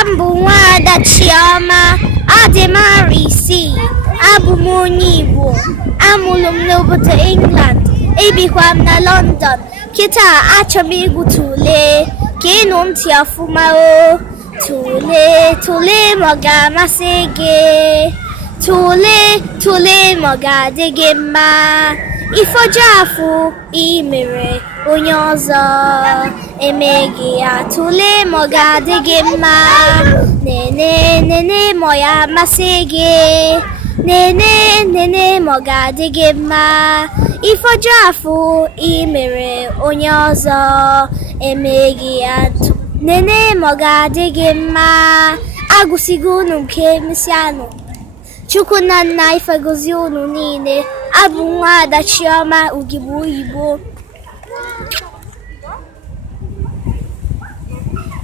Ambuwada Chioma Ademarisi Abumonibo Amulum Nobuta England Ebikwam na London Kita achamigu tule Kinum tiafumao Tule moga masege Tule moga degema Ifojafu imere onye ọzọ emeghị ya tụlee ma ọ ga-adị gị mma nene ma ya masị gị nene ma ọ ga-adị gị mma Ifojafu imere onye ọzọ emeghị ya nene ma ọ ga-adị gị mma agụsigo unu nke misianụ Chukwu na nna ife gozie unu niile abụ nwa Ada Chioma Ugigbe Oyibo